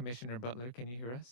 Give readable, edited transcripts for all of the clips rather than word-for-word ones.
Commissioner Butler, can you hear us?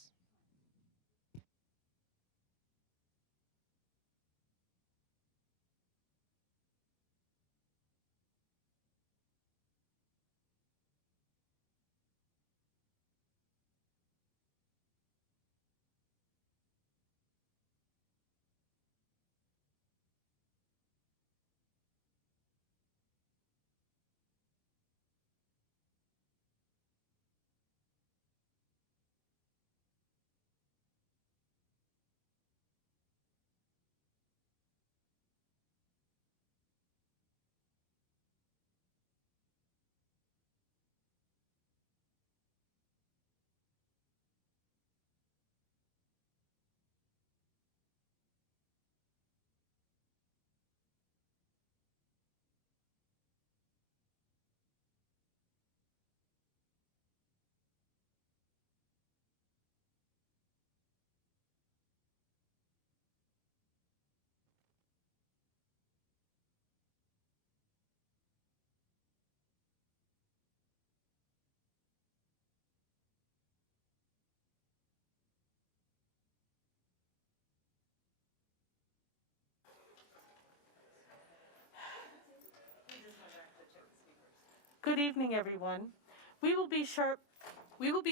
Good evening, everyone. We will be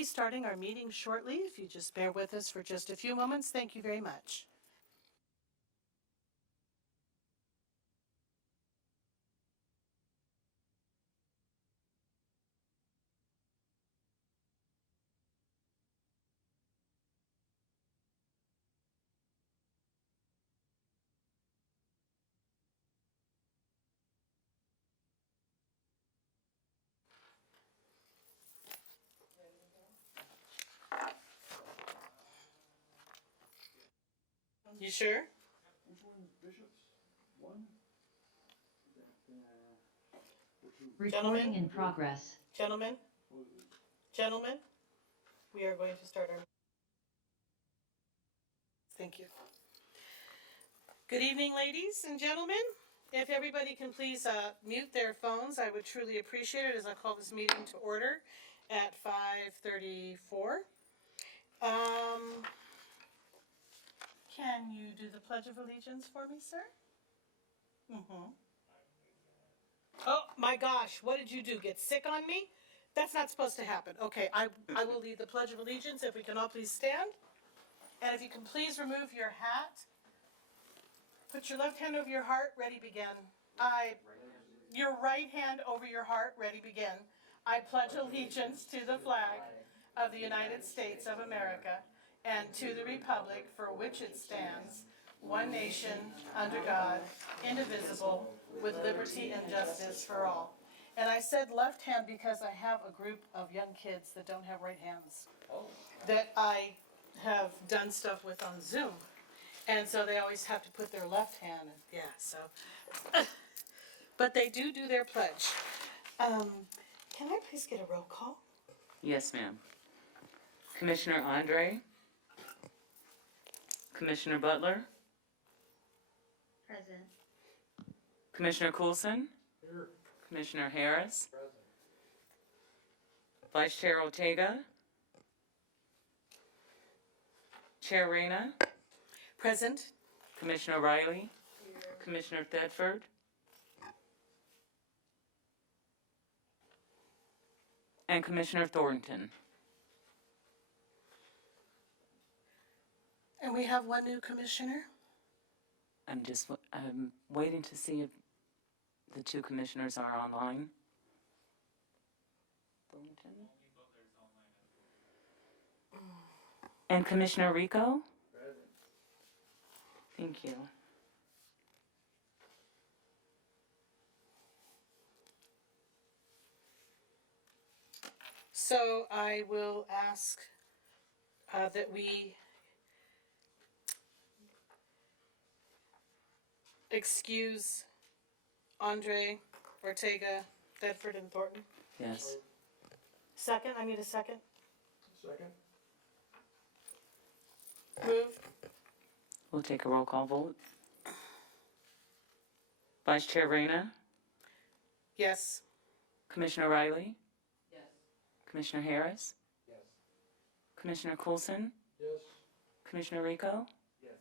starting our meeting shortly. If you just bear with us for just a few moments, thank you very much. You sure? Which one, Bishops? One? Recording in progress. Gentlemen, we are going to start our. Thank you. Good evening, ladies and gentlemen. If everybody can please mute their phones, I would truly appreciate it as I call this meeting to order at 5:34. Can you do the Pledge of Allegiance for me, sir? Mm-hmm. Oh my gosh, what did you do? Get sick on me? That's not supposed to happen. Okay, I will lead the Pledge of Allegiance if we can all please stand. And if you can please remove your hat. Put your left hand over your heart, ready, begin. Your right hand over your heart, ready, begin. I pledge allegiance to the flag of the United States of America and to the republic for which it stands, one nation, under God, indivisible, with liberty and justice for all. And I said left hand because I have a group of young kids that don't have right hands that I have done stuff with on Zoom. And so they always have to put their left hand in. Yeah, so. But they do their pledge. Can I please get a roll call? Yes, ma'am. Commissioner Andre? Commissioner Butler? Present. Commissioner Coulson? Here. Commissioner Harris? Present. Vice Chair Ortega? Chair Reyna? Present. Commissioner Riley? Here. Commissioner Thetford? And Commissioner Thornton. And we have one new commissioner. I'm waiting to see if the two commissioners are online. Thornton? And Commissioner Rico? Present. Thank you. So I will ask that we excuse Andre, Ortega, Thetford, and Thornton. Yes. Second, I need a second. Second. Move. We'll take a roll call vote. Vice Chair Reyna? Yes. Commissioner Riley? Yes. Commissioner Harris? Yes. Commissioner Coulson, Yes. Commissioner Rico, Yes.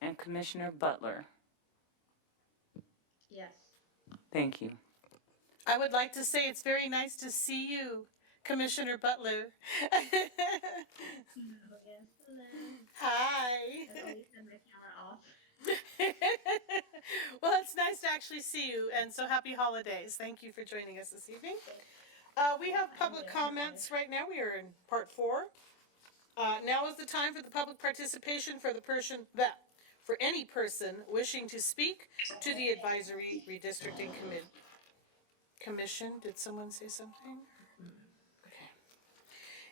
and Commissioner Butler. Yes. Thank you. I would like to say it's very nice to see you, Commissioner Butler. Hi. Turn my camera off. Well, it's nice to actually see you, and so happy holidays. Thank you for joining us this evening. We have public comments right now. We are in part 4. Now is the time for the public participation for any person wishing to speak to the Advisory Redistricting Commission. Did someone say something? Okay.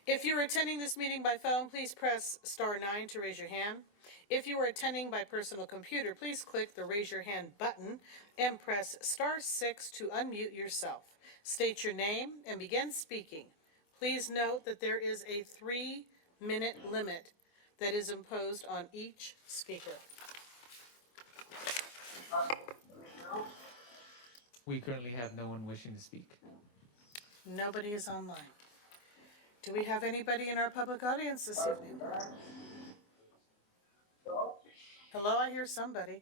If you are attending this meeting by phone, please press *9 to raise your hand. If you are attending by personal computer, please click the raise your hand button and press *6 to unmute yourself. State your name and begin speaking. Please note that there is a 3-minute limit that is imposed on each speaker. We currently have no one wishing to speak. Nobody is online. Do we have anybody in our public audience this evening? Hello, I hear somebody.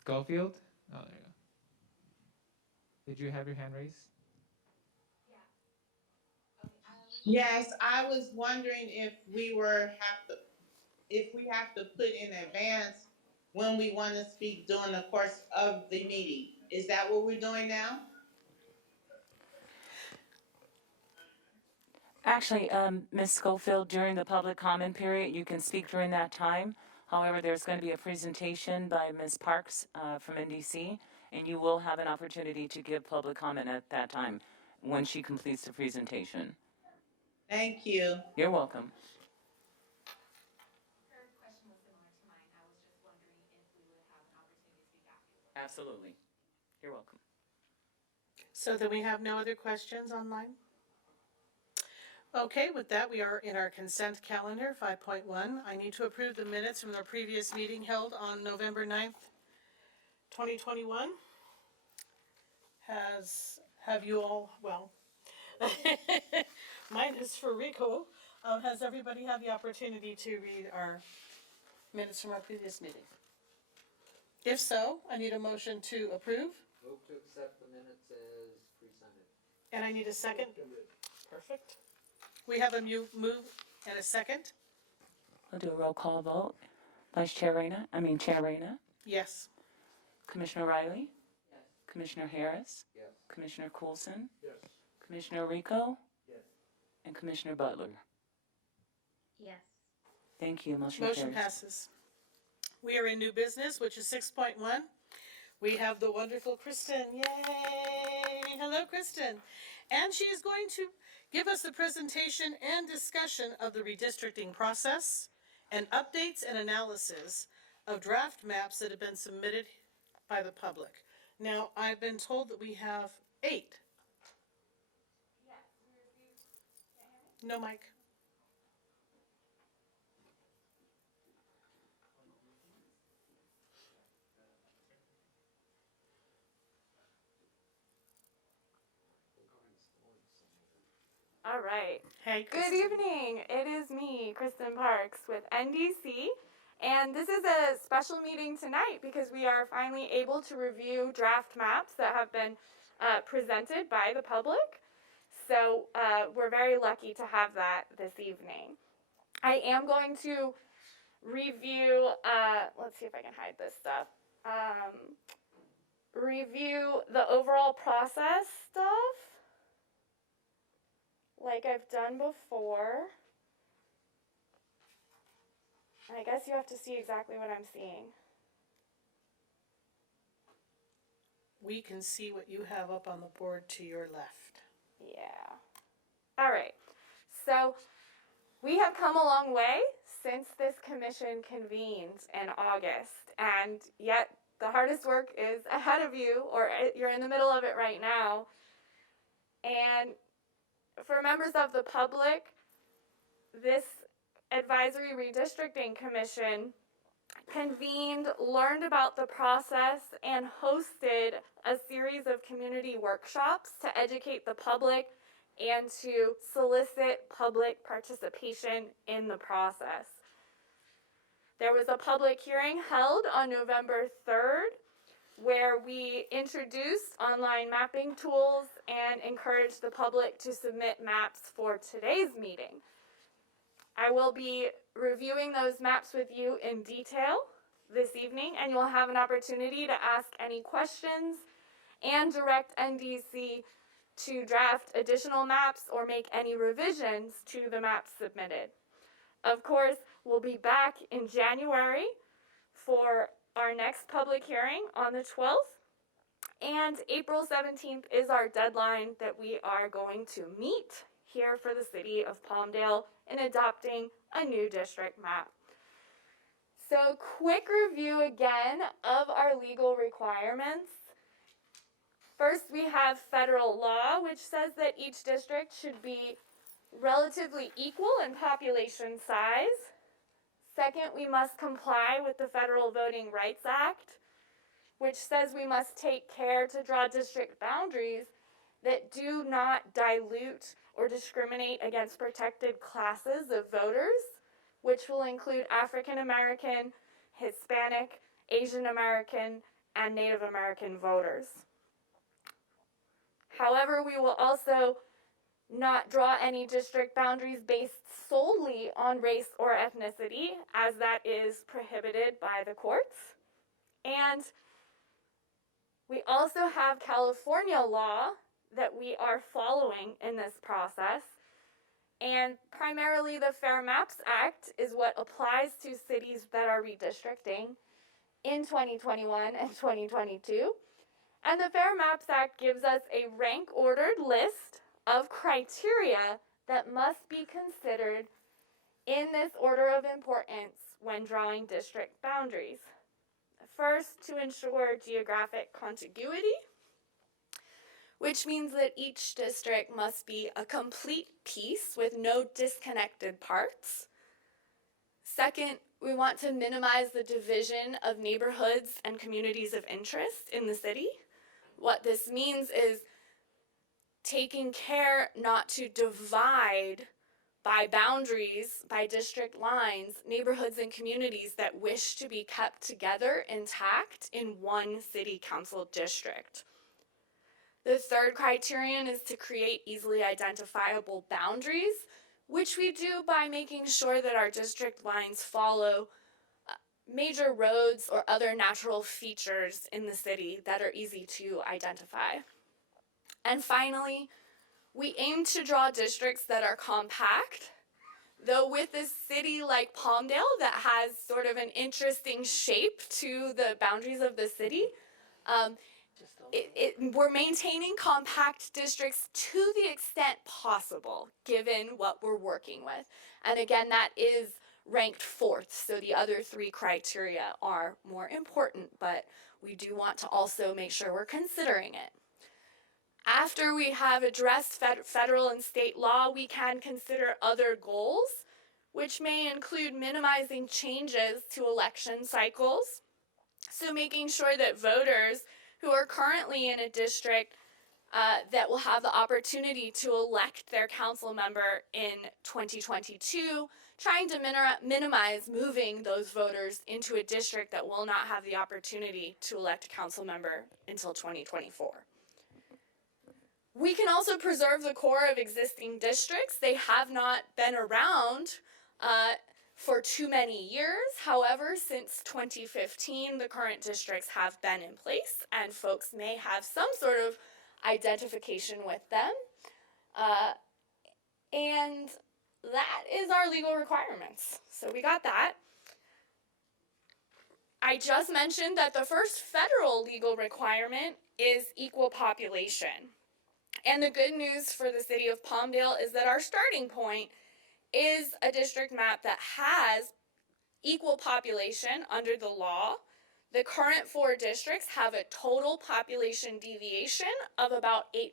Schofield? Oh, there you go. Did you have your hand raised? Yes, I was wondering if we have to put in advance when we want to speak during the course of the meeting. Is that what we're doing now? Actually, Ms. Schofield, during the public comment period, you can speak during that time. However, there's going to be a presentation by Ms. Parks from NDC, and you will have an opportunity to give public comment at that time when she completes the presentation. Thank you. You're welcome. Her question was similar to mine. I was just wondering if we would have an opportunity to speak afterwards. Absolutely. You're welcome. So then we have no other questions online? Okay, with that, we are in our consent calendar, 5.1. I need to approve the minutes from the previous meeting held on November 9th, 2021. Have you all, well, mine is for Rico. Has everybody had the opportunity to read our minutes from our previous meeting? If so, I need a motion to approve, Move to accept the minutes as presented. and I need a second. Perfect. We have a move and a second. We'll do a roll call vote. Chair Reyna, Yes. Commissioner Riley, Yes. Commissioner Harris, Yes. Commissioner Coulson, Yes. Commissioner Rico, Yes. and Commissioner Butler. Yes. Thank you. Motion Motion carries. passes. We are in new business, which is 6.1. We have the wonderful Kristen. Yay! Hello, Kristen. And she is going to give us a presentation and discussion of the redistricting process and updates and analysis of draft maps that have been submitted by the public. Now, I've been told that we have 8. No mic. All right. Hey, Good Kristen. evening. It is me, Kristen Parks, with NDC. And this is a special meeting tonight because we are finally able to review draft maps that have been presented by the public. So we're very lucky to have that this evening. I am going to review, let's see if I can hide this stuff. Review the overall process stuff, like I've done before. I guess you have to see exactly what I'm seeing. We can see what you have up on the board to your left. Yeah. All right. So we have come a long way since this commission convened in August, and yet the hardest work is ahead of you, or you're in the middle of it right now. And for members of the public, this Advisory Redistricting Commission convened, learned about the process, and hosted a series of community workshops to educate the public and to solicit public participation in the process. There was a public hearing held on November 3rd where we introduced online mapping tools and encouraged the public to submit maps for today's meeting. I will be reviewing those maps with you in detail this evening, and you'll have an opportunity to ask any questions and direct NDC to draft additional maps or make any revisions to the maps submitted. Of course, we'll be back in January for our next public hearing on the 12th, and April 17th is our deadline that we are going to meet here for the city of Palmdale in adopting a new district map. So, quick review again of our legal requirements. First, we have federal law, which says that each district should be relatively equal in population size. Second, we must comply with the Federal Voting Rights Act, which says we must take care to draw district boundaries that do not dilute or discriminate against protected classes of voters, which will include African American, Hispanic, Asian American, and Native American voters. However, we will also not draw any district boundaries based solely on race or ethnicity, as that is prohibited by the courts. And we also have California law that we are following in this process. And primarily the Fair Maps Act is what applies to cities that are redistricting in 2021 and 2022. And the Fair Maps Act gives us a rank-ordered list of criteria that must be considered in this order of importance when drawing district boundaries. First, to ensure geographic contiguity, which means that each district must be a complete piece with no disconnected parts. Second, we want to minimize the division of neighborhoods and communities of interest in the city. What this means is taking care not to divide by boundaries, by district lines, neighborhoods and communities that wish to be kept together intact in one city council district. The third criterion is to create easily identifiable boundaries, which we do by making sure that our district lines follow major roads or other natural features in the city that are easy to identify. And finally, we aim to draw districts that are compact, though with a city like Palmdale that has sort of an interesting shape to the boundaries of the city, we're maintaining compact districts to the extent possible, given what we're working with. And again, that is ranked fourth, so the other three criteria are more important, but we do want to also make sure we're considering it. After we have addressed federal and state law, we can consider other goals, which may include minimizing changes to election cycles. So making sure that voters who are currently in a district that will have the opportunity to elect their council member in 2022, trying to minimize moving those voters into a district that will not have the opportunity to elect a council member until 2024. We can also preserve the core of existing districts. They have not been around for too many years. However, since 2015, the current districts have been in place, and folks may have some sort of identification with them. And that is our legal requirements. So we got that. I just mentioned that the first federal legal requirement is equal population. And the good news for the city of Palmdale is that our starting point is a district map that has equal population under the law. The current 4 districts have a total population deviation of about 8%.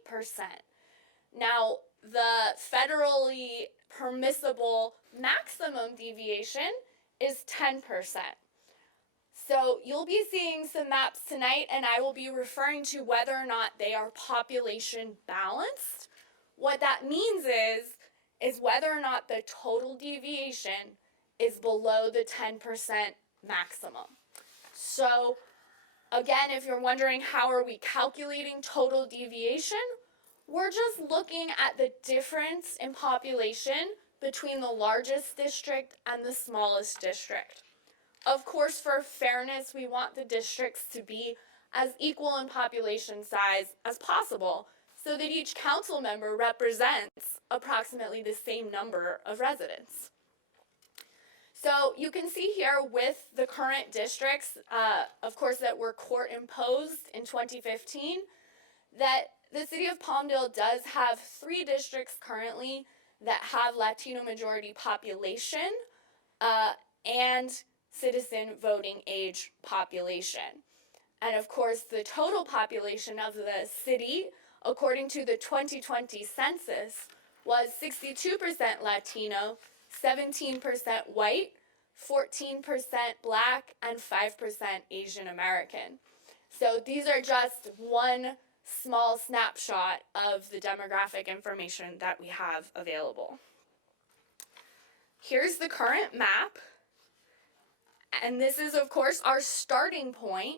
Now, the federally permissible maximum deviation is 10%. So you'll be seeing some maps tonight, and I will be referring to whether or not they are population balanced What that means is whether or not the total deviation is below the 10% maximum. So again, if you're wondering how are we calculating total deviation, we're just looking at the difference in population between the largest district and the smallest district. Of course, for fairness, we want the districts to be as equal in population size as possible so that each council member represents approximately the same number of residents. So you can see here with the current districts, of course, that were court imposed in 2015, that the city of Palmdale does have 3 districts currently that have Latino majority population and citizen voting age population. And of course, the total population of the city, according to the 2020 census, was 62% Latino, 17% white, 14% black, and 5% Asian American. So these are just one small snapshot of the demographic information that we have available. Here's the current map, and this is, of course, our starting point.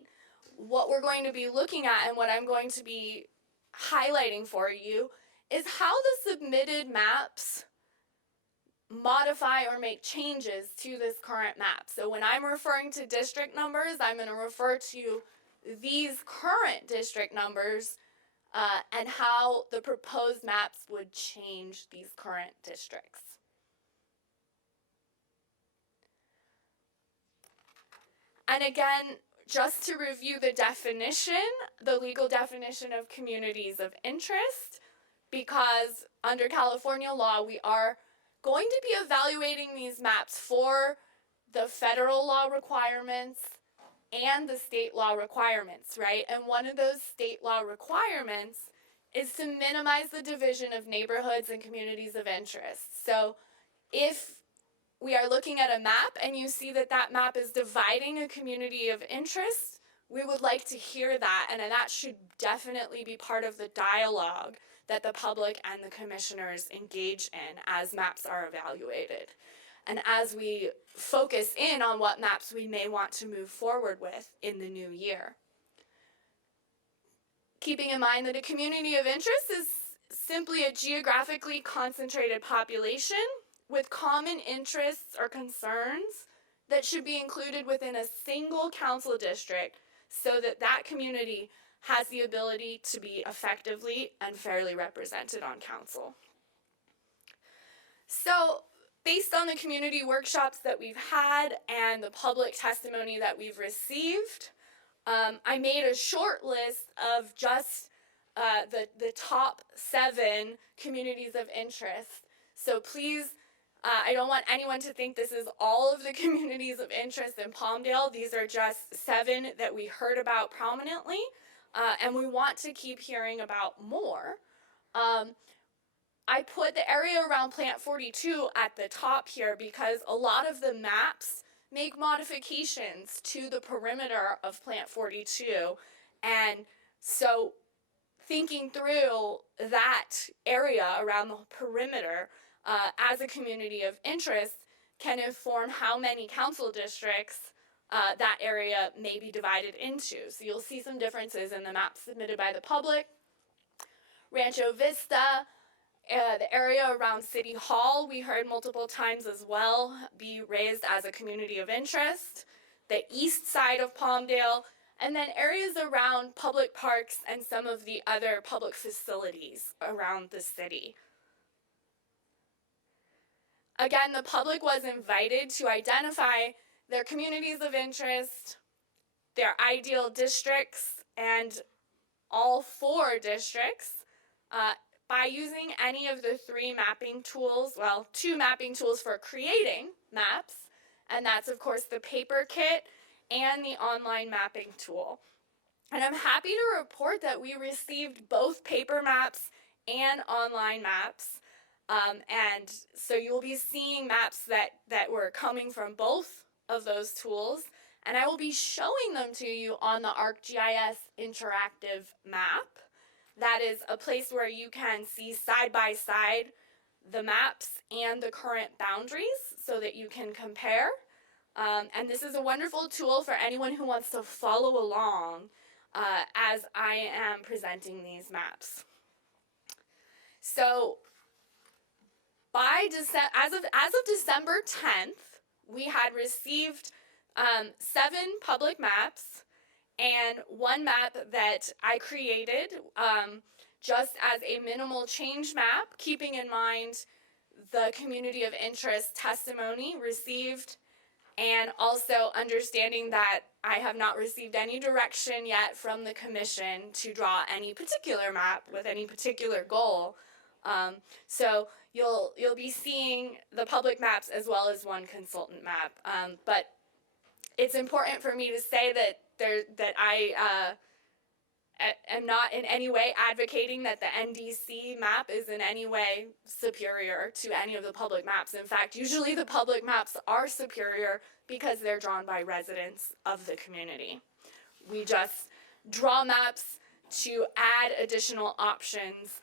What we're going to be looking at and what I'm going to be highlighting for you is how the submitted maps modify or make changes to this current map. So when I'm referring to district numbers, I'm going to refer to these current district numbers and how the proposed maps would change these current districts. And again, just to review the definition, the legal definition of communities of interest, because under California law, we are going to be evaluating these maps for the federal law requirements and the state law requirements, right? And one of those state law requirements is to minimize the division of neighborhoods and communities of interest. So if we are looking at a map and you see that that map is dividing a community of interest, we would like to hear that, and that should definitely be part of the dialogue that the public and the commissioners engage in as maps are evaluated. And as we focus in on what maps we may want to move forward with in the new year. Keeping in mind that a community of interest is simply a geographically concentrated population with common interests or concerns that should be included within a single council district so that that community has the ability to be effectively and fairly represented on council. So, based on the community workshops that we've had and the public testimony that we've received, I made a short list of just the top 7 communities of interest. So please, I don't want anyone to think this is all of the communities of interest in Palmdale. These are just 7 that we heard about prominently, and we want to keep hearing about more. I put the area around Plant 42 at the top here because a lot of the maps make modifications to the perimeter of Plant 42, and so thinking through that area around the perimeter as a community of interest can inform how many council districts that area may be divided into. So you'll see some differences in the maps submitted by the public. Rancho Vista, the area around City Hall, we heard multiple times as well, be raised as a community of interest. The east side of Palmdale, and then areas around public parks and some of the other public facilities around the city. Again, the public was invited to identify their communities of interest, their ideal districts, and all 4 districts by using any of the 3 mapping tools, well, 2 mapping tools for creating maps, and that's of course the paper kit and the online mapping tool. And I'm happy to report that we received both paper maps and online maps. And so you'll be seeing maps that were coming from both of those tools, and I will be showing them to you on the ArcGIS interactive map. that is a place where you can see side by side the maps and the current boundaries so that you can compare. And this is a wonderful tool for anyone who wants to follow along as I am presenting these maps. So as of December 10th, we had received 7 public maps and 1 map that I created just as a minimal change map, keeping in mind the community of interest testimony received, and also understanding that I have not received any direction yet from the commission to draw any particular map with any particular goal. So you'll be seeing the public maps as well as 1 consultant map. But it's important for me to say that I am not in any way advocating that the NDC map is in any way superior to any of the public maps. In fact, usually the public maps are superior because they're drawn by residents of the community. We just draw maps to add additional options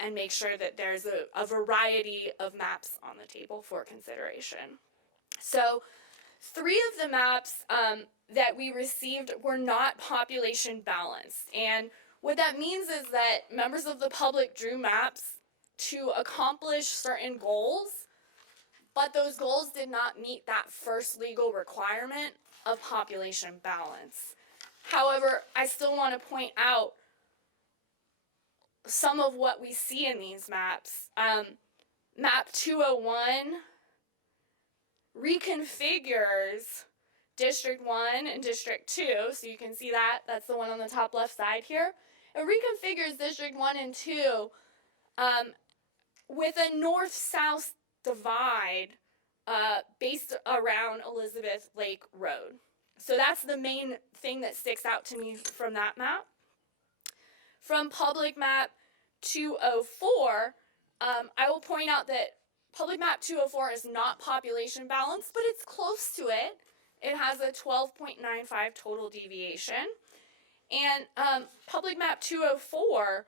and make sure that there's a variety of maps on the table for consideration. So 3 of the maps that we received were not population balanced. And what that means is that members of the public drew maps to accomplish certain goals, but those goals did not meet that first legal requirement of population balance. However, I still want to point out some of what we see in these maps. Map 201 reconfigures District 1 and District 2, so you can see that. That's the one on the top left side here. It reconfigures District 1 and 2 with a north-south divide based around Elizabeth Lake Road. So that's the main thing that sticks out to me from that map. From Public Map 204, I will point out that Public Map 204 is not population balanced, but it's close to it. It has a 12.95 total deviation. And Public Map 204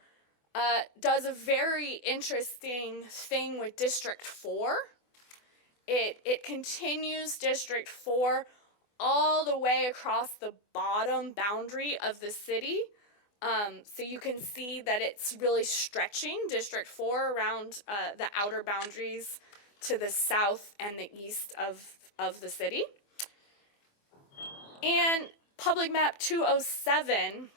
does a very interesting thing with District 4. It continues District 4 all the way across the bottom boundary of the city. So you can see that it's really stretching District 4 around the outer boundaries to the south and the east of the city. And Public Map 207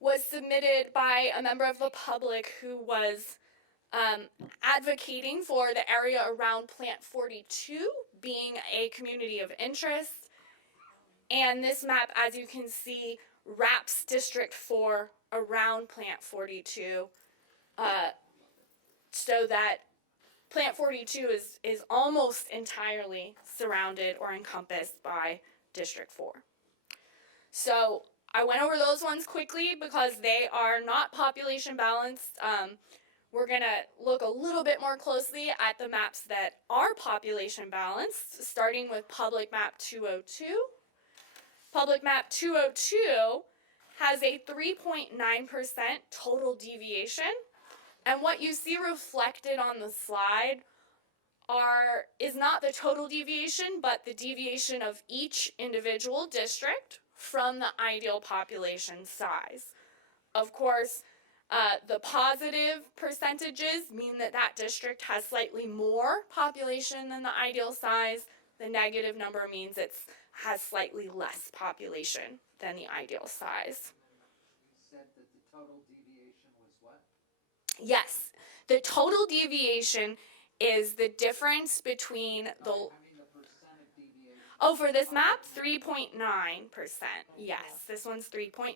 was submitted by a member of the public who was advocating for the area around Plant 42 being a community of interest. And this map, as you can see, wraps District 4 around Plant 42 so that Plant 42 is almost entirely surrounded or encompassed by District 4. So I went over those ones quickly because they are not population balanced. We're going to look a little bit more closely at the maps that are population balanced, starting with Public Map 202. Public Map 202 has a 3.9% total deviation, and what you see reflected on the slide is not the total deviation, but the deviation of each individual district from the ideal population size. Of course, the positive percentages mean that that district has slightly more population than the ideal size. The negative number means it has slightly less population than the ideal size. You said that the total deviation was what? Yes, the total deviation is the difference between the... I mean the percent of deviation. Oh, for this map, 3.9%. Yes, this one's 3.9%.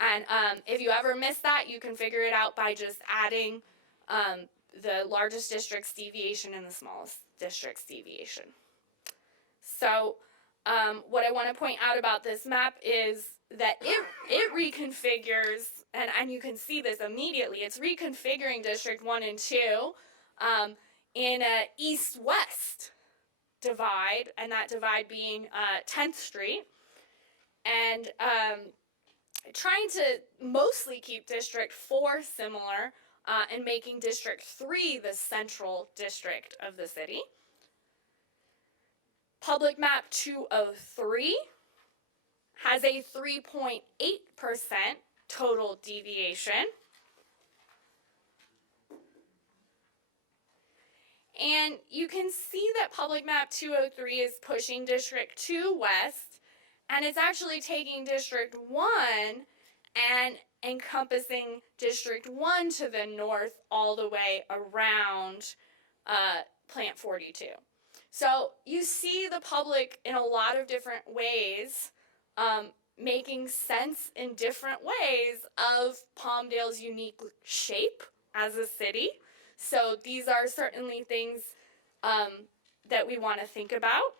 And if you ever miss that, you can figure it out by just adding the largest district's deviation and the smallest district's deviation. So what I want to point out about this map is that it reconfigures, and you can see this immediately, it's reconfiguring District 1 and 2 in a east-west divide, and that divide being 10th Street. And trying to mostly keep District 4 similar and making District 3 the central district of the city. Public Map 203 has a 3.8% total deviation. And you can see that Public Map 203 is pushing District 2 west, and it's actually taking District 1 and encompassing District 1 to the north all the way around Plant 42. So you see the public in a lot of different ways making sense in different ways of Palmdale's unique shape as a city. So these are certainly things that we want to think about.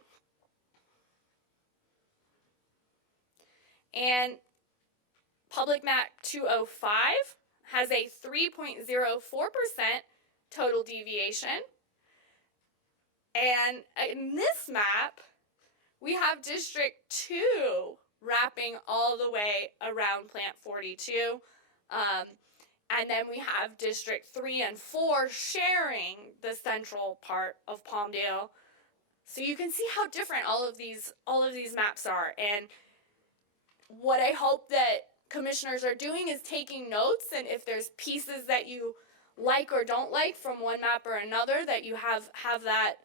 And Public Map 205 has a 3.04% total deviation. And in this map, we have District 2 wrapping all the way around Plant 42. And then we have District 3 and 4 sharing the central part of Palmdale. So you can see how different all of these maps are. And what I hope that commissioners are doing is taking notes, and if there's pieces that you like or don't like from one map or another, that you have that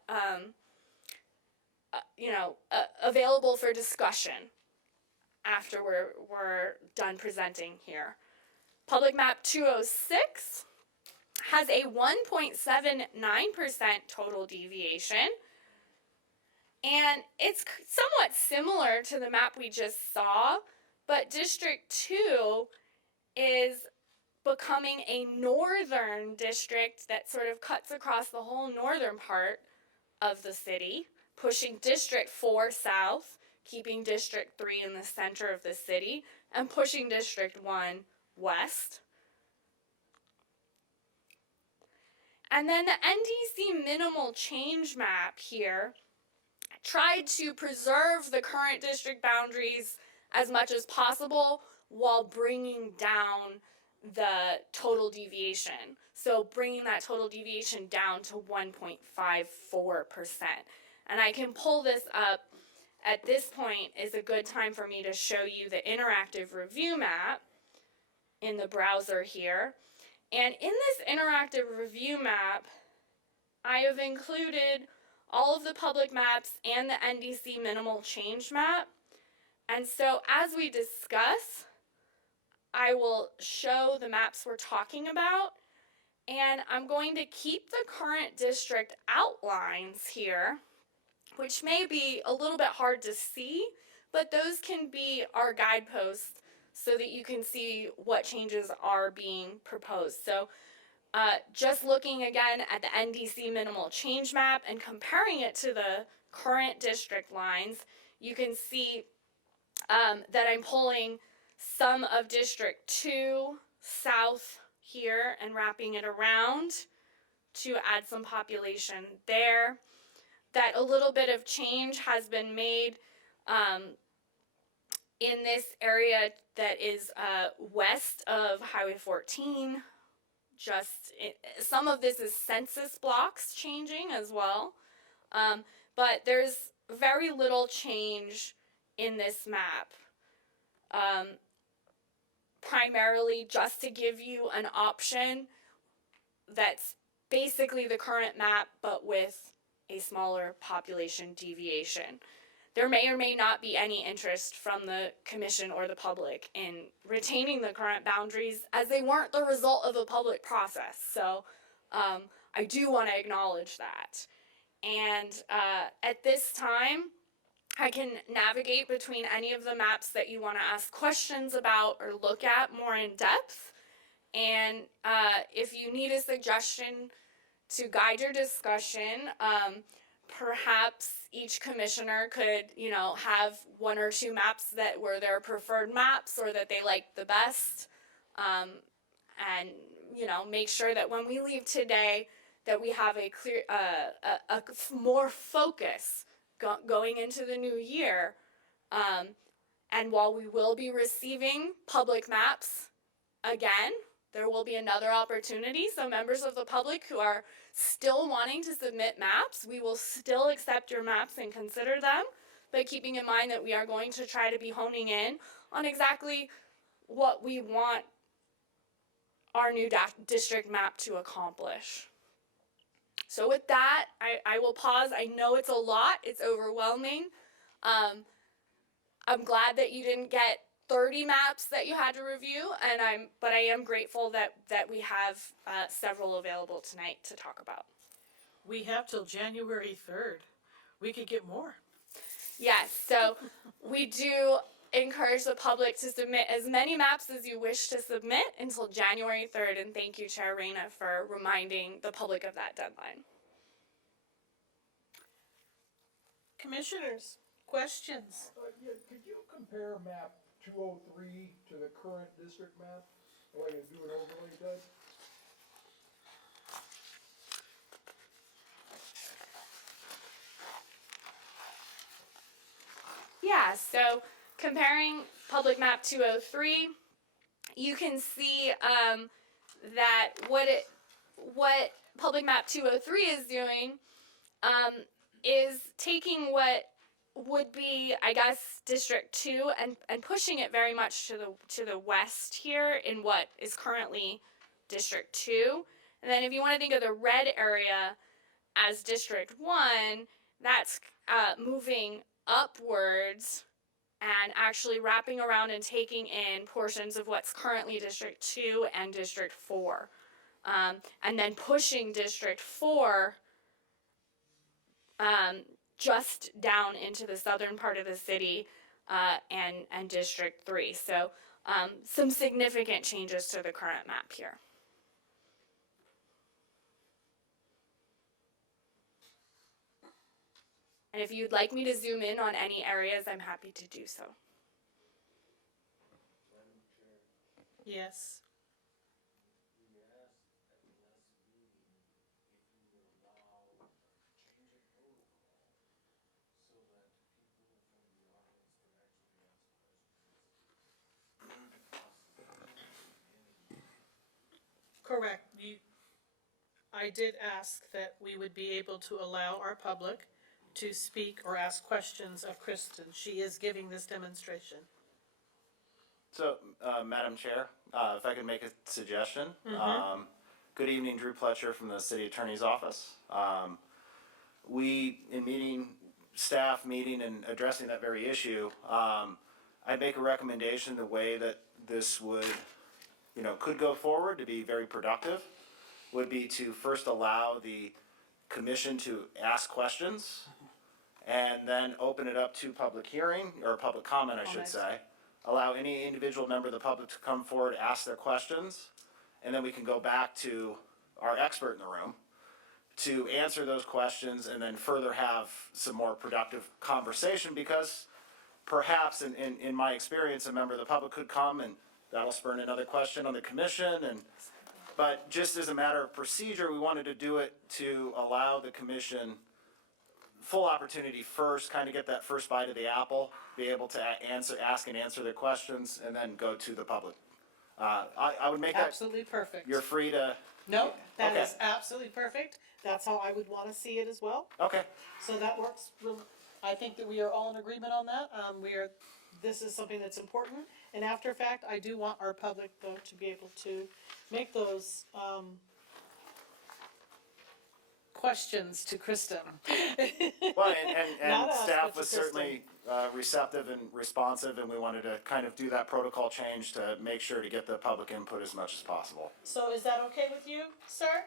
available for discussion after we're done presenting here. Public Map 206 has a 1.79% total deviation, and it's somewhat similar to the map we just saw, but District 2 is becoming a northern district that sort of cuts across the whole northern part of the city, pushing District 4 south, keeping District 3 in the center of the city, and pushing District 1 west. And then the NDC Minimal Change Map here tried to preserve the current district boundaries as much as possible while bringing down the total deviation. So bringing that total deviation down to 1.54%. And I can pull this up. At this point is a good time for me to show you the interactive review map in the browser here. And in this interactive review map, I have included all of the public maps and the NDC Minimal Change Map. And so as we discuss, I will show the maps we're talking about, and I'm going to keep the current district outlines here, which may be a little bit hard to see, but those can be our guideposts so that you can see what changes are being proposed. So just looking again at the NDC Minimal Change Map and comparing it to the current district lines, you can see that I'm pulling some of District 2 south here and wrapping it around to add some population there. That a little bit of change has been made in this area that is west of Highway 14. Some of this is census blocks changing as well, but there's very little change in this map. Primarily just to give you an option that's basically the current map, but with a smaller population deviation. There may or may not be any interest from the commission or the public in retaining the current boundaries, as they weren't the result of a public process. So I do want to acknowledge that. And at this time, I can navigate between any of the maps that you want to ask questions about or look at more in depth. And if you need a suggestion to guide your discussion, perhaps each commissioner could, have one or two maps that were their preferred maps or that they liked the best. And, make sure that when we leave today that we have a clear, more focus going into the new year And while we will be receiving public maps again, there will be another opportunity. So members of the public who are still wanting to submit maps, we will still accept your maps and consider them, but keeping in mind that we are going to try to be honing in on exactly what we want our new district map to accomplish. So with that, I will pause. I know it's a lot. It's overwhelming. I'm glad that you didn't get 30 maps that you had to review, but I am grateful that we have several available tonight to talk about. We have till January 3rd. We could get more. Yes, so we do encourage the public to submit as many maps as you wish to submit until January 3rd, and thank you, Chair Reyna, for reminding the public of that deadline. Commissioners, questions? Yeah, could you compare map 203 to the current district map? Or like do an overlay, Doug? Yeah, so comparing public map 203, you can see that what public map 203 is doing is taking what would be, I guess, District 2 and pushing it very much to the west here in what is currently District 2. And then if you want to think of the red area as District 1, that's moving upwards and actually wrapping around and taking in portions of what's currently District 2 and District 4. And then pushing District 4 just down into the southern part of the city and District 3. So some significant changes to the current map here. And if you'd like me to zoom in on any areas, I'm happy to do so. Yes. Correct. I did ask that we would be able to allow our public to speak or ask questions of Kristen. She is giving this demonstration. So, Madam Chair, if I could make a suggestion. Good evening, Drew Pletcher from the City Attorney's Office. We, in staff meeting and addressing that very issue, I'd make a recommendation the way that this would, could go forward to be very productive, would be to first allow the commission to ask questions and then open it up to public hearing, or public comment, I should say. Allow any individual member of the public to come forward, ask their questions, and then we can go back to our expert in the room to answer those questions and then further have some more productive conversation, because perhaps in my experience, a member of the public could come and that'll spur another question on the commission. But just as a matter of procedure, we wanted to do it to allow the commission full opportunity first, kind of get that first bite of the apple, be able to ask and answer their questions, and then go to the public. I would make that Absolutely perfect. You're free to. No, that Okay. is absolutely perfect. That's how I would want to see it as well. Okay. So that works. I think that we are all in agreement on that. This is something that's important. And after fact, I do want our public though to be able to make those questions to Kristen. Well, and Not us, staff but to was Kristen. certainly receptive and responsive, and we wanted to kind of do that protocol change to make sure to get the public input as much as possible. So is that okay with you, sir?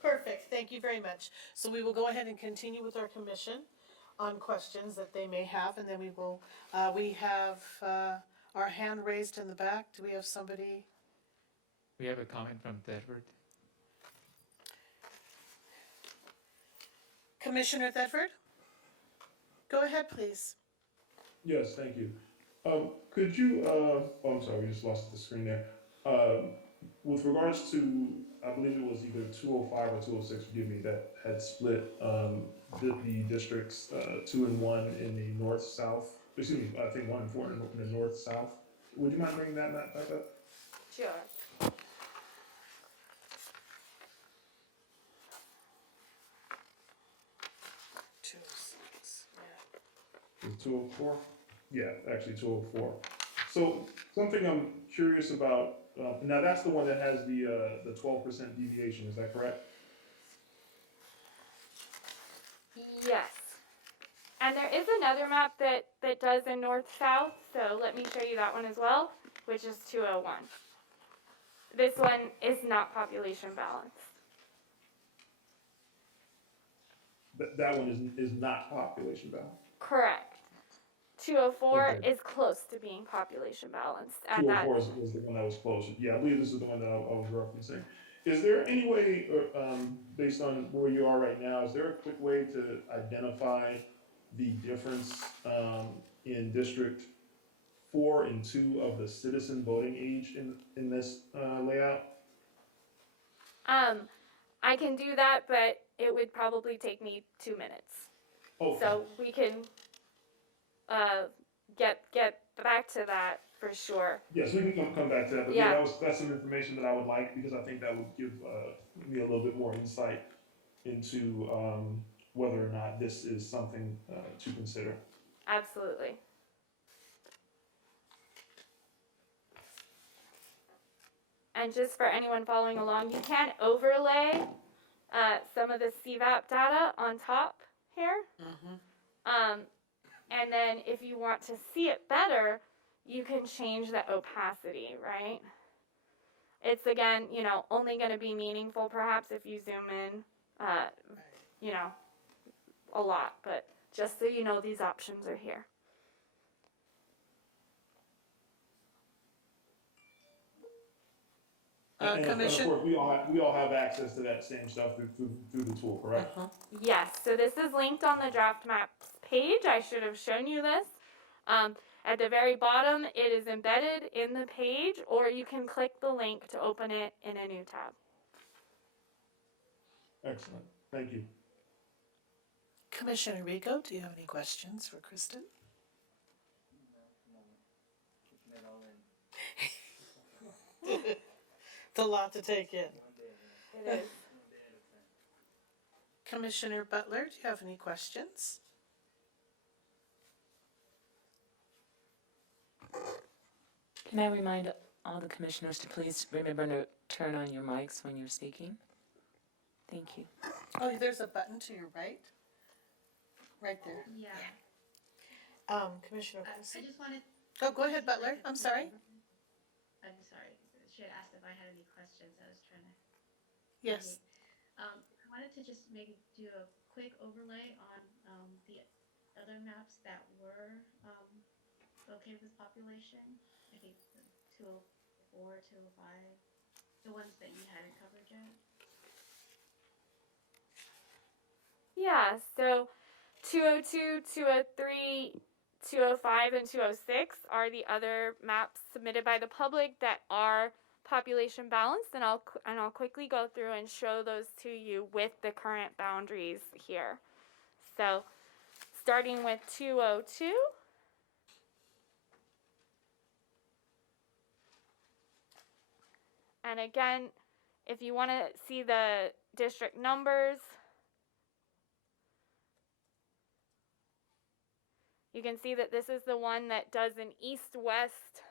Perfect, thank you very much. So we will go ahead and continue with our commission on questions that they may have, and then we will, we have our hand raised in the back. Do we have somebody? We have a comment from Tedford. Commissioner Thetford? Go ahead, please. Yes, thank you. Could you, I'm sorry, we just lost the screen there. With regards to, I believe it was either 205 or 206, forgive me, that had split the districts 2 and 1 in the north-south excuse me, I think 1 and 4 in the north-south. Would you mind bringing that map back up? Sure. 206, yeah. Is 204? Yeah, actually 204. So something I'm curious about, now that's the one that has the 12% deviation, is that correct? Yes. And there is another map that does in north-south, so let me show you that one as well, which is 201. This one is not population balanced. That one is not population balanced. Correct. 204 Okay. is close to being population balanced, and that 204 is the one that was closer. Yeah, I believe this is the one that I was referencing. Is there any way, based on where you are right now, is there a quick way to identify the difference in District 4 and 2 of the citizen voting age in this layout? I can do that, but it would probably take me 2 minutes. Okay. So we can get back to that for sure. Yes, we can come back to that, but Yeah. yeah, that's some information that I would like, because I think that would give me a little bit more insight into whether or not this is something to consider. Absolutely. And just for anyone following along, you can overlay some of the CVAP data on top here. And then if you want to see it better, you can change the opacity, right? It's again, only going to be meaningful perhaps if you zoom in, a lot, but just so you know, these options are here. And of Commission? course, we all have access to that same stuff through the tool, correct? Yes, so this is linked on the draft maps page. I should have shown you this. At the very bottom, it is embedded in the page, or you can click the link to open it in a new tab. Excellent, thank you. Commissioner Rico, do you have any questions for Kristen? It's a lot to take in. It is. Commissioner Butler, do you have any questions? Can I remind all the commissioners to please remember to turn on your mics when you're speaking? Thank you. Oh, there's a button to your right. Right there. Yeah. Commissioner I Wilson? just wanted. Oh, go ahead, Butler. I'm sorry. I'm sorry. She had asked if I had any questions. I was trying to. Yes. I wanted to just maybe do a quick overlay on the other maps that were okay with population. I think 204, 205, the ones that you hadn't covered yet. Yeah, so 202, 203, 205, and 206 are the other maps submitted by the public that are population balanced, and I'll quickly go through and show those to you with the current boundaries here. So, starting with 202. And again, if you want to see the district numbers, you can see that this is the one that does an east-west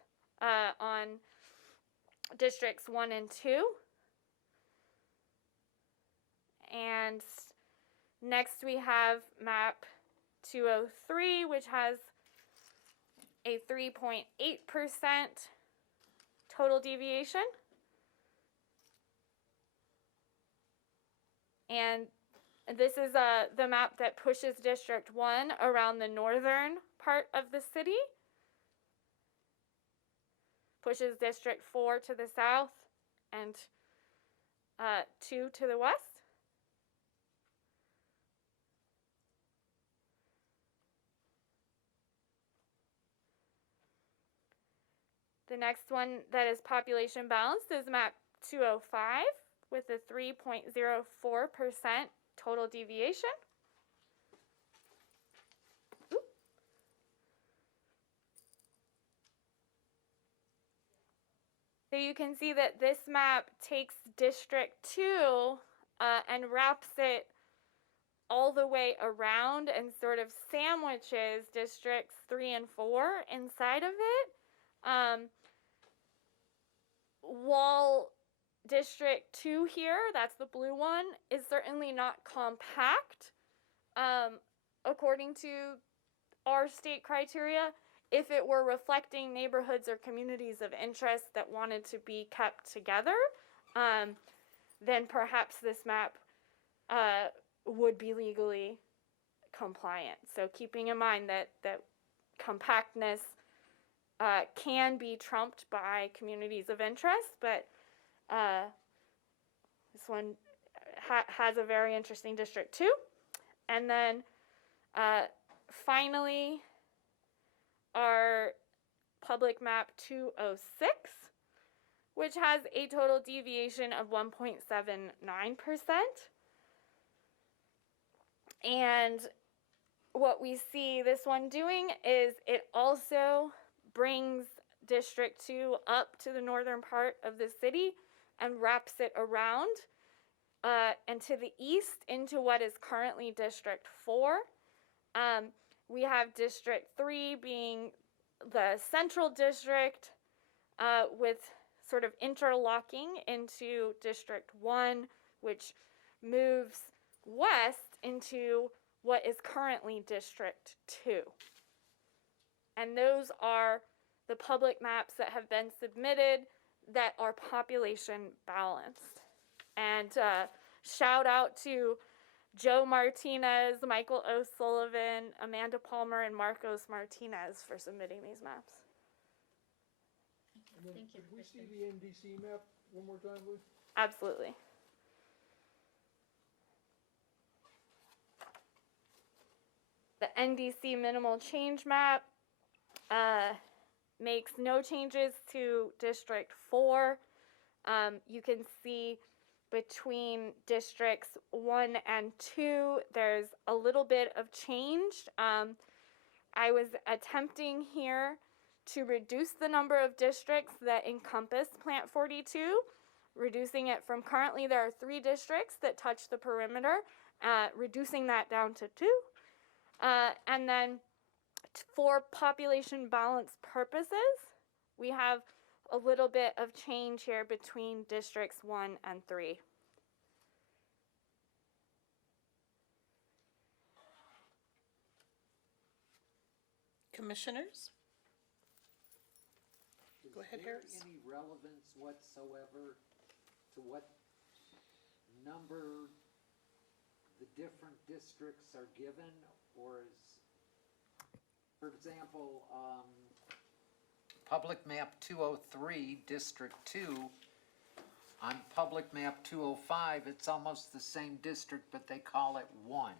on districts 1 and 2. And next we have map 203, which has a 3.8% total deviation. And this is the map that pushes District 1 around the northern part of the city, pushes District 4 to the south, and 2 to the west. The next one that is population balanced is map 205 with a 3.04% total deviation. So you can see that this map takes District 2 and wraps it all the way around and sort of sandwiches Districts 3 and 4 inside of it. While District 2 here, that's the blue one, is certainly not compact according to our state criteria. If it were reflecting neighborhoods or communities of interest that wanted to be kept together, then perhaps this map would be legally compliant. So keeping in mind that compactness can be trumped by communities of interest, but this one has a very interesting district too. And then finally, our public map 206, which has a total deviation of 1.79%. And what we see this one doing is it also brings District 2 up to the northern part of the city and wraps it around and to the east into what is currently District 4. We have District 3 being the central district with sort of interlocking into District 1, which moves west into what is currently District 2. And those are the public maps that have been submitted that are population balanced. And shout out to Joe Martinez, Michael O'Sullivan, Amanda Palmer, and Marcos Martinez for submitting these maps. And then, Thank you, could we see Kristen. the NDC map one more time, please? Absolutely. The NDC Minimal Change Map makes no changes to District 4. You can see between Districts 1 and 2, there's a little bit of change. I was attempting here to reduce the number of districts that encompass Plant 42, reducing it from currently there are 3 districts that touch the perimeter, reducing that down to 2. And then for population balance purposes, we have a little bit of change here between Districts 1 and 3. Commissioners? Go ahead, Harris. Is there any relevance whatsoever to what number the different districts are given, or is, for example, Public Map 203, District 2, on Public Map 205, it's almost the same district, but they call it 1.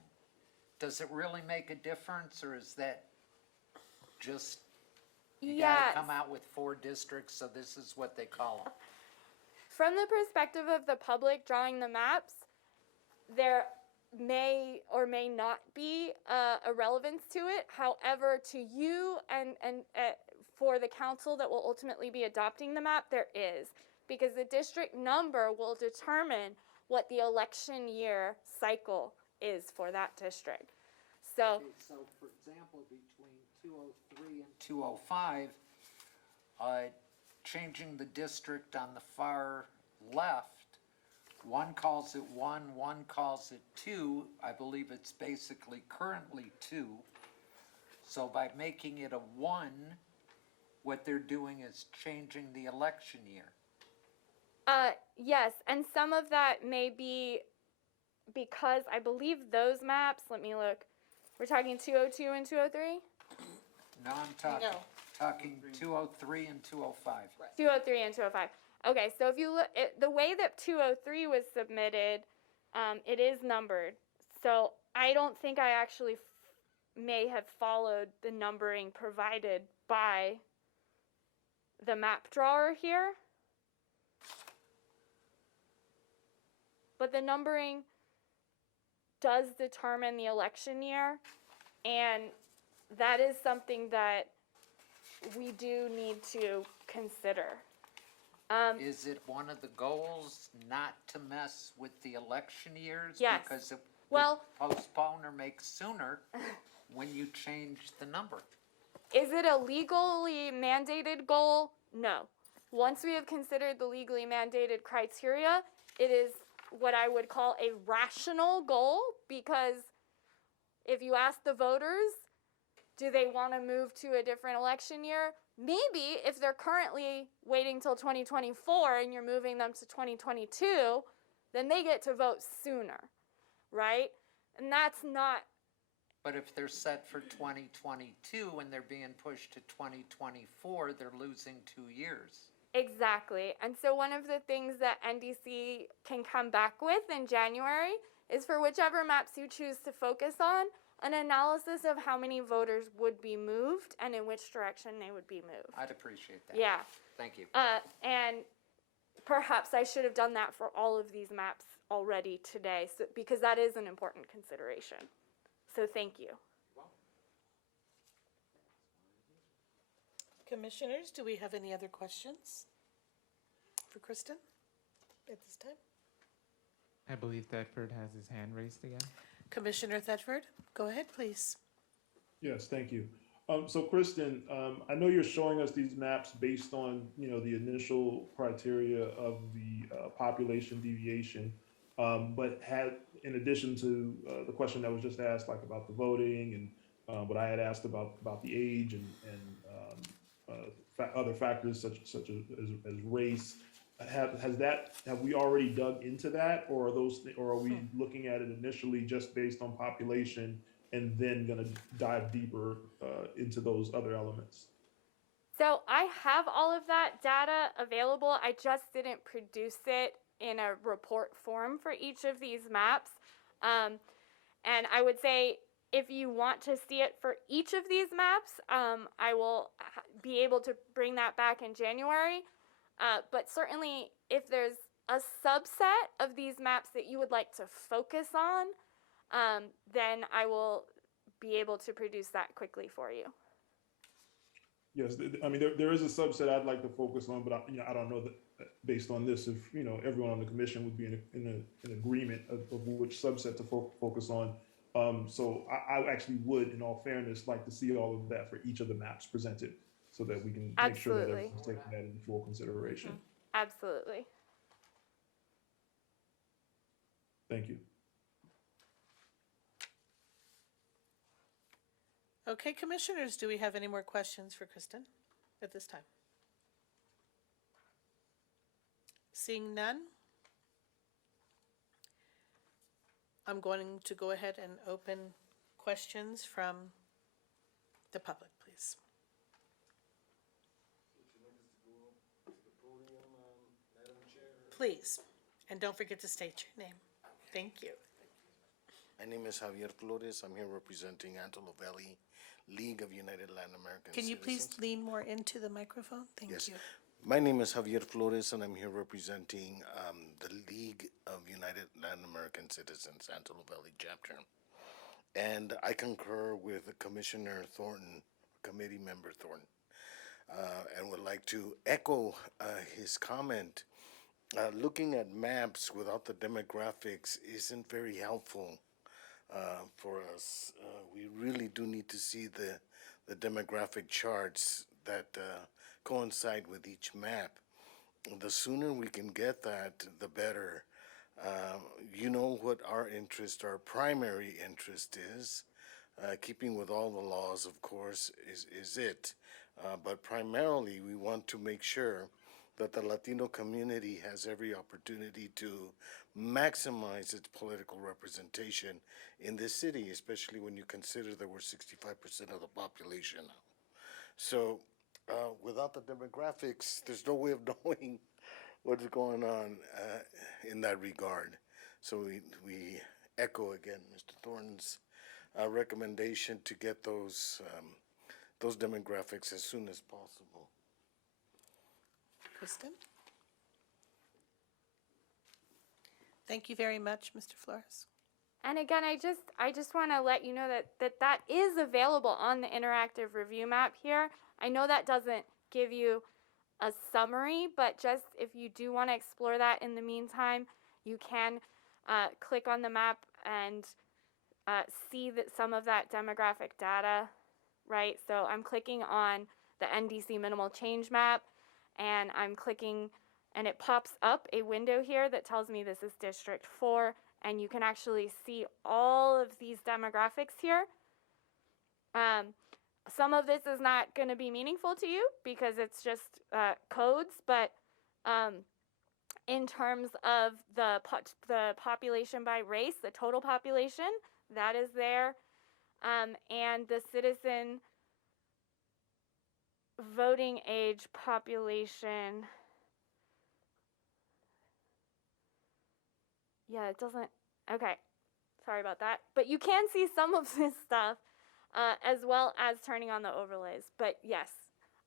Does it really make a difference, or is that just, you gotta come out with 4 districts, so this is what they call them? From the perspective of the public drawing the maps, there may or may not be a relevance to it. However, to you and for the council that will ultimately be adopting the map, there is. Because the district number will determine what the election year cycle is for that district. So, Okay, so for example, between 203 and 205, changing the district on the far left, one calls it 1, one calls it 2. I believe it's basically currently 2. So by making it a 1, what they're doing is changing the election year. yes, and some of that may be because I believe those maps, let me look, we're talking 202 and 203? No, I'm talking 203 and 205. 203 and 205. Okay, so if you look at the way that 203 was submitted, it is numbered. So I don't think I actually may have followed the numbering provided by the map drawer here. But the numbering does determine the election year, and that is something that we do need to consider. Is it one of the goals not to mess with the election years? Yes. Because it Well- would postpone or make sooner when you change the number. Is it a legally mandated goal? No. Once we have considered the legally mandated criteria, it is what I would call a rational goal, because if you ask the voters, do they want to move to a different election year? Maybe if they're currently waiting till 2024 and you're moving them to 2022, then they get to vote sooner, right? And that's not. But if they're set for 2022 and they're being pushed to 2024, they're losing 2 years. Exactly. And so one of the things that NDC can come back with in January is, for whichever maps you choose to focus on, an analysis of how many voters would be moved and in which direction they would be moved. I'd appreciate that. Yeah. Thank you. And perhaps I should have done that for all of these maps already today, so, because that is an important consideration. So thank you. Commissioners, do we have any other questions for Kristen at this time? I believe Thetford has his hand raised again. Commissioner Thetford, go ahead, please. Yes, thank you. So Kristen, I know you're showing us these maps based on, the initial criteria of the population deviation. But in addition to the question that was just asked, like about the voting and what I had asked about the age and other factors such as race, have we already dug into that, or are we looking at it initially just based on population and then going to dive deeper into those other elements? So I have all of that data available. I just didn't produce it in a report form for each of these maps. And I would say, if you want to see it for each of these maps, I will be able to bring that back in January. But certainly, if there's a subset of these maps that you would like to focus on, then I will be able to produce that quickly for you. Yes, I mean, there is a subset I'd like to focus on, but I don't know that based on this, if everyone on the commission would be in agreement of which subset to focus on. So I actually would, in all fairness, like to see all of that for each of the maps presented, so that we can make sure that everyone's taking that into full consideration. Absolutely. Thank you. Okay, commissioners, do we have any more questions for Kristen at this time? Seeing none, I'm going to go ahead and open questions from the public, please. Please, and don't forget to state your name. Thank you. My name is Javier Flores. I'm here representing Antelope Valley League of United Latin American Can you Citizens. please lean more into the microphone? Thank Yes. you. My name is Javier Flores, and I'm here representing the League of United Latin American Citizens, Antelope Valley chapter. And I concur with Commissioner Thornton, Committee Member Thornton, and would like to echo his comment. Looking at maps without the demographics isn't very helpful for us. We really do need to see the demographic charts that coincide with each map. The sooner we can get that, the better. What our interest, our primary interest is. Keeping with all the laws, of course, is it. But primarily, we want to make sure that the Latino community has every opportunity to maximize its political representation in this city, especially when you consider that we're 65% of the population now. So without the demographics, there's no way of knowing what's going on in that regard. So we echo again Mr. Thornton's recommendation to get those demographics as soon as possible. Kristen? Thank you very much, Mr. Flores. And again, I just want to let you know that is available on the interactive review map here. I know that doesn't give you a summary, but just if you do want to explore that in the meantime, you can click on the map and see that some of that demographic data, right? So I'm clicking on the Ndc Minimal Change Map, and I'm clicking, and it pops up a window here that tells me this is District 4, and you can actually see all of these demographics here. Some of this is not going to be meaningful to you because it's just codes, but in terms of the population by race, the total population, that is there, and the citizen voting age population. Yeah, it doesn't, okay, sorry about that. But you can see some of this stuff as well as turning on the overlays. But yes,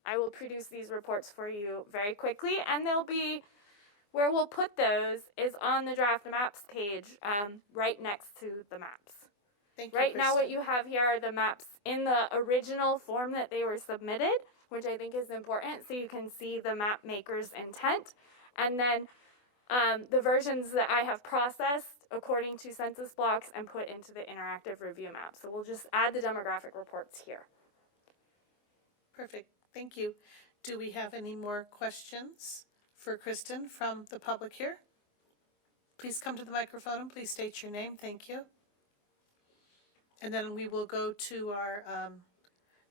I will produce these reports for you very quickly, and they'll be, where we'll put those is on the draft maps page right next to the maps. Thank you, Right now what Kristen. you have here are the maps in the original form that they were submitted, which I think is important, so you can see the map maker's intent. And then the versions that I have processed according to census blocks and put into the interactive review map. So we'll just add the demographic reports here. Perfect, thank you. Do we have any more questions for Kristen from the public here? Please come to the microphone and please state your name, thank you. And then we will go to our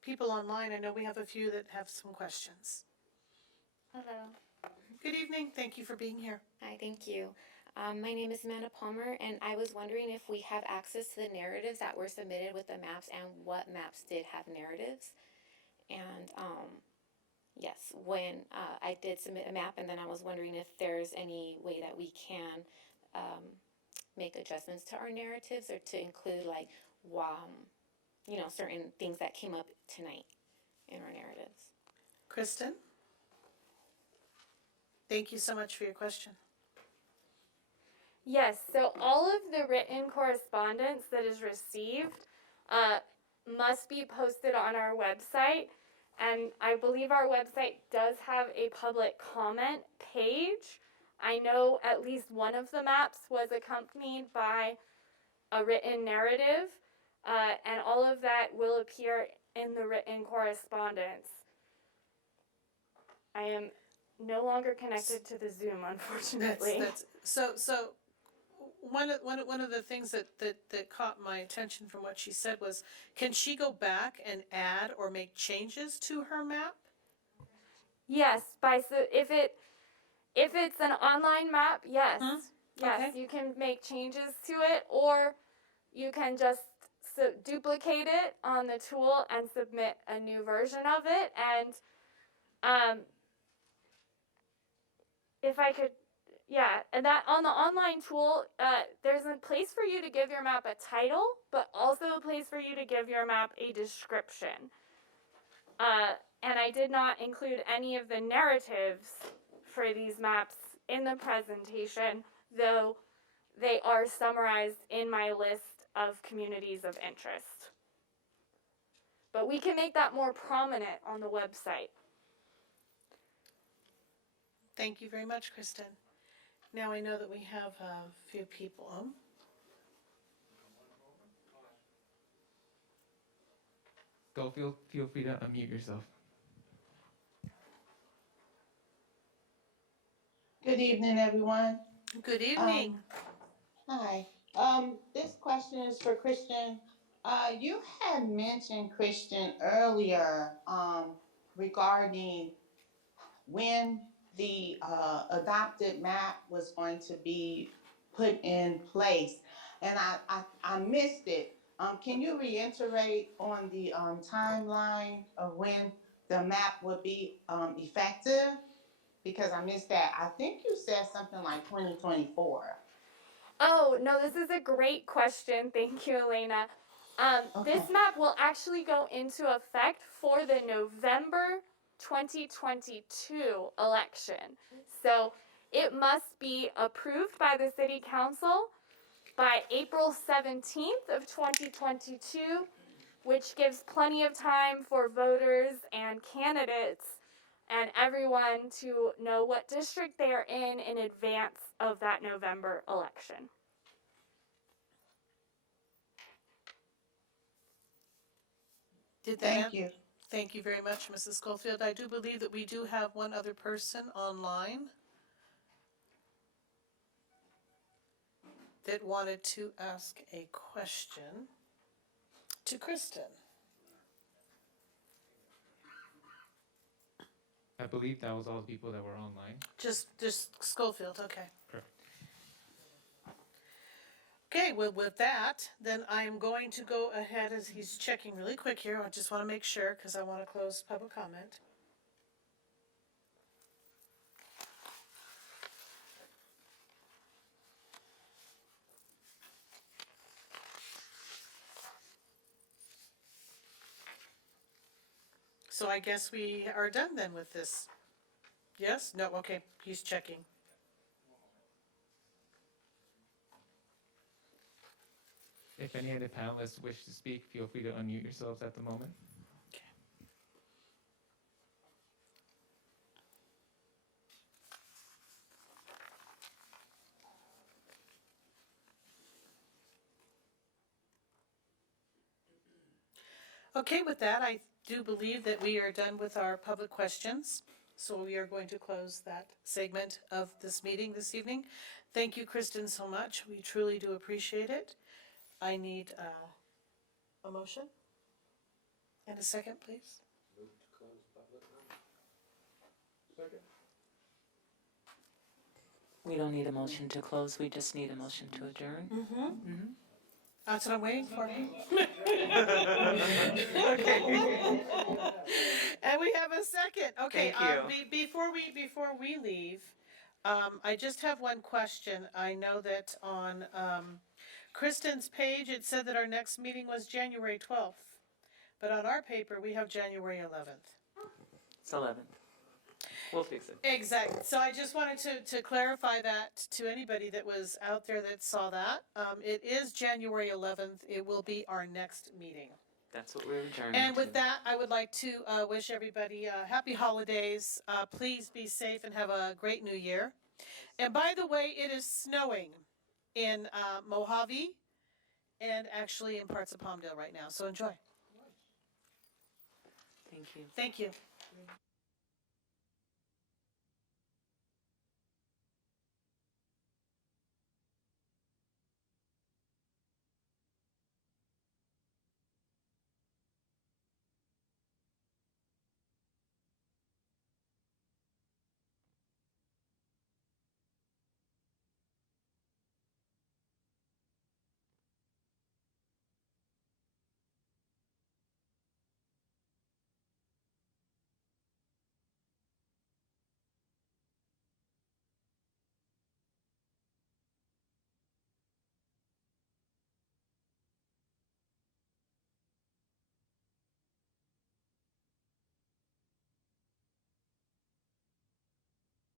people online. I know we have a few that have some questions. Hello. Good evening, thank you for being here. Hi, thank you. My name is Amanda Palmer, and I was wondering if we have access to the narratives that were submitted with the maps and what maps did have narratives. And yes, when I did submit a map, and then I was wondering if there's any way that we can make adjustments to our narratives or to include like, you know, certain things that came up tonight in our narratives. Kristen? Thank you so much for your question. Yes, so all of the written correspondence that is received must be posted on our website. And I believe our website does have a public comment page. I know at least one of the maps was accompanied by a written narrative, and all of that will appear in the written correspondence. I am no longer connected to the Zoom, unfortunately. So one of the things that caught my attention from what she said was, can she go back and add or make changes to her map? Yes, if it's an online map, yes. Yes, Okay. you can make changes to it, or you can just duplicate it on the tool and submit a new version of it. And if I could, yeah, and that on the online tool, there's a place for you to give your map a title, but also a place for you to give your map a description. And I did not include any of the narratives for these maps in the presentation, though they are summarized in my list of communities of interest. But we can make that more prominent on the website. Thank you very much, Kristen. Now I know that we have a few people. Schofield, feel free to unmute yourself. Good evening, everyone. Good evening. Hi. This question is for Christian. You had mentioned, Christian, earlier regarding when the adopted map was going to be put in place, and I missed it. Can you reiterate on the timeline of when the map would be effective? Because I missed that. I think you said something like 2024. Oh, no, this is a great question. Thank you, Elena. This map will actually go into effect for the November 2022 election. So it must be approved by the City Council by April 17th of 2022, which gives plenty of time for voters and candidates and everyone to know what district they are in advance of that November election. Did that Thank you. Thank you very much, Mrs. Schofield. I do believe that we do have one other person online that wanted to ask a question to Kristen. I believe that was all the people that were online. Just Schofield, okay. Correct. Okay, well, with that, then I am going to go ahead as he's checking really quick here. I just want to make sure because I want to close public comment. So I guess we are done then with this. Yes? No? Okay, he's checking. If any of the panelists wish to speak, feel free to unmute yourselves at the moment. Okay, with that, I do believe that we are done with our public questions. So we are going to close that segment of this meeting this evening. Thank you, Kristen, so much. We truly do appreciate it. I need a motion and a second, please. Move to close public comment. Second. We don't need a motion to close, we just need a motion to adjourn. Mm-hmm. That's what I'm waiting for. Okay. And we have a second. Okay. Thank Before we leave, I just have one question. I know that on Kristen's page it said that our next meeting was January 12th, but on our paper we have January 11th. It's 11th. We'll fix it. Exactly. So I just wanted to clarify that to anybody that was out there that saw that. It is January 11th. It will be our next meeting. That's what we're adjourning And to. with that, I would like to wish everybody happy holidays. Please be safe and have a great new year. And by the way, it is snowing in Mojave and actually in parts of Palmdale right now. So enjoy. Thank you. Thank you.